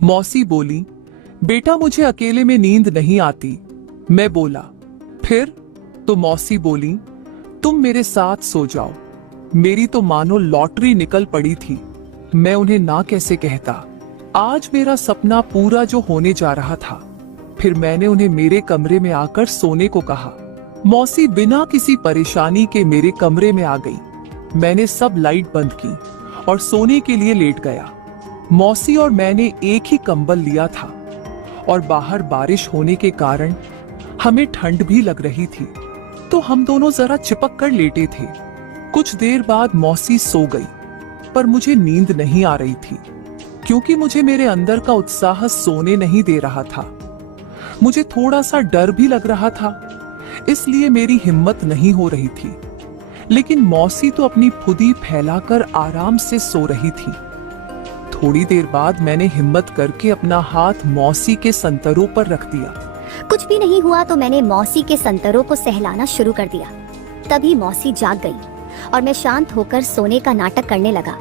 मौसी बोली, बेटा मुझे अकेले में नींद नहीं आती। मैं बोला, फिर? तो मौसी बोली, तुम मेरे साथ सो जाओ। मेरी तो मानो लॉटरी निकल पड़ी थी। मैं उन्हें ना कैसे कहता। आज मेरा सपना पूरा जो होने जा रहा था। फिर मैंने उन्हें मेरे कमरे में आकर सोने को कहा। मौसी बिना किसी परेशानी के मेरे कमरे में आ गई। मैंने सब लाइट बंद की और सोने के लिए लेट गया। मौसी और मैंने एक ही कंबल लिया था और बाहर बारिश होने के कारण हमें ठंड भी लग रही थी, तो हम दोनों जरा चिपक कर लेटे थे। कुछ देर बाद मौसी सो गई, पर मुझे नींद नहीं आ रही थी, क्योंकि मुझे मेरे अंदर का उत्साह सोने नहीं दे रहा था। मुझे थोड़ा सा डर भी लग रहा था, इसलिए मेरी हिम्मत नहीं हो रही थी। लेकिन मौसी तो अपनी फुदी फैलाकर आराम से सो रही थी। थोड़ी देर बाद मैंने हिम्मत करके अपना हाथ मौसी के संतरों पर रख दिया। कुछ भी नहीं हुआ तो मैंने मौसी के संतरों को सहलाना शुरू कर दिया। तभी मौसी जाग गई और मैं शांत होकर सोने का नाटक करने लगा।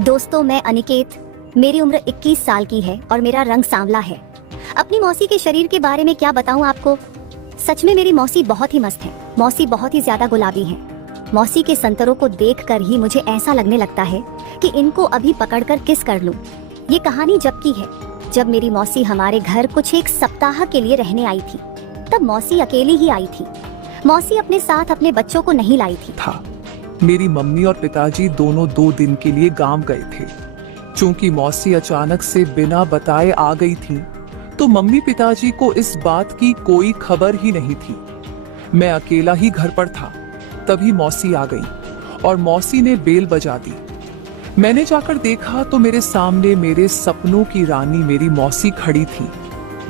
दोस्तों, मैं अनिकेत, मेरी उम्र 21 साल की है और मेरा रंग सांवला है। अपनी मौसी के शरीर के बारे में क्या बताऊं आपको। सच में मेरी मौसी बहुत ही मस्त है। मौसी बहुत ही ज्यादा गुलाबी है। मौसी के संतरों को देखकर ही मुझे ऐसा लगने लगता है कि इनको अभी पकड़कर किस कर लूं। ये कहानी जब की है, जब मेरी मौसी हमारे घर कुछ एक सप्ताह के लिए रहने आई थी। तब मौसी अकेली ही आई थी। मौसी अपने साथ अपने बच्चों को नहीं लाई थी। मेरी मम्मी और पिताजी दोनों 2 दिन के लिए गांव गए थे। चूंकि मौसी अचानक से बिना बताए आ गई थी, तो मम्मी पिताजी को इस बात की कोई खबर ही नहीं थी। मैं अकेला ही घर पर था। तभी मौसी आ गई और मौसी ने बेल बजा दी। मैंने जाकर देखा तो मेरे सामने मेरे सपनों की रानी मेरी मौसी खड़ी थी।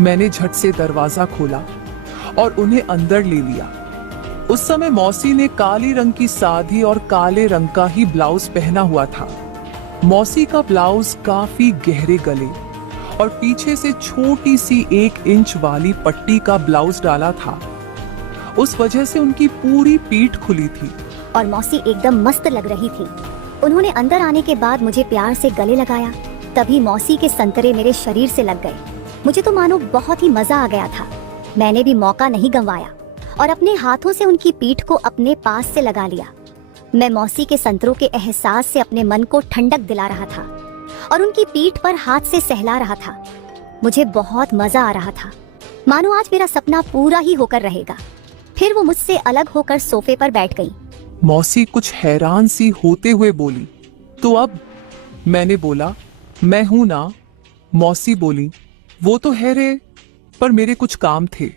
मैंने झट से दरवाजा खोला और उन्हें अंदर ले लिया। उस समय मौसी ने काली रंग की साड़ी और काले रंग का ही ब्लाउज पहना हुआ था। मौसी का ब्लाउज काफी गहरे गले और पीछे से छोटी सी 1 इंच वाली पट्टी का ब्लाउज डाला था। उस वजह से उनकी पूरी पीठ खुली थी और मौसी एकदम मस्त लग रही थी। उन्होंने अंदर आने के बाद मुझे प्यार से गले लगाया। तभी मौसी के संतरे मेरे शरीर से लग गए। मुझे तो मानो बहुत ही मजा आ गया था। मैंने भी मौका नहीं गंवाया और अपने हाथों से उनकी पीठ को अपने पास से लगा लिया। मैं मौसी के संतरों के एहसास से अपने मन को ठंडक दिला रहा था और उनकी पीठ पर हाथ से सहला रहा था। मुझे बहुत मजा आ रहा था, मानो आज मेरा सपना पूरा ही होकर रहेगा। फिर वो मुझसे अलग होकर सोफे पर बैठ गई। मौसी कुछ हैरान सी होते हुए बोली, तो अब? मैंने बोला, मैं हूं ना। मौसी बोली, वो तो है रे, पर मेरे कुछ काम थे।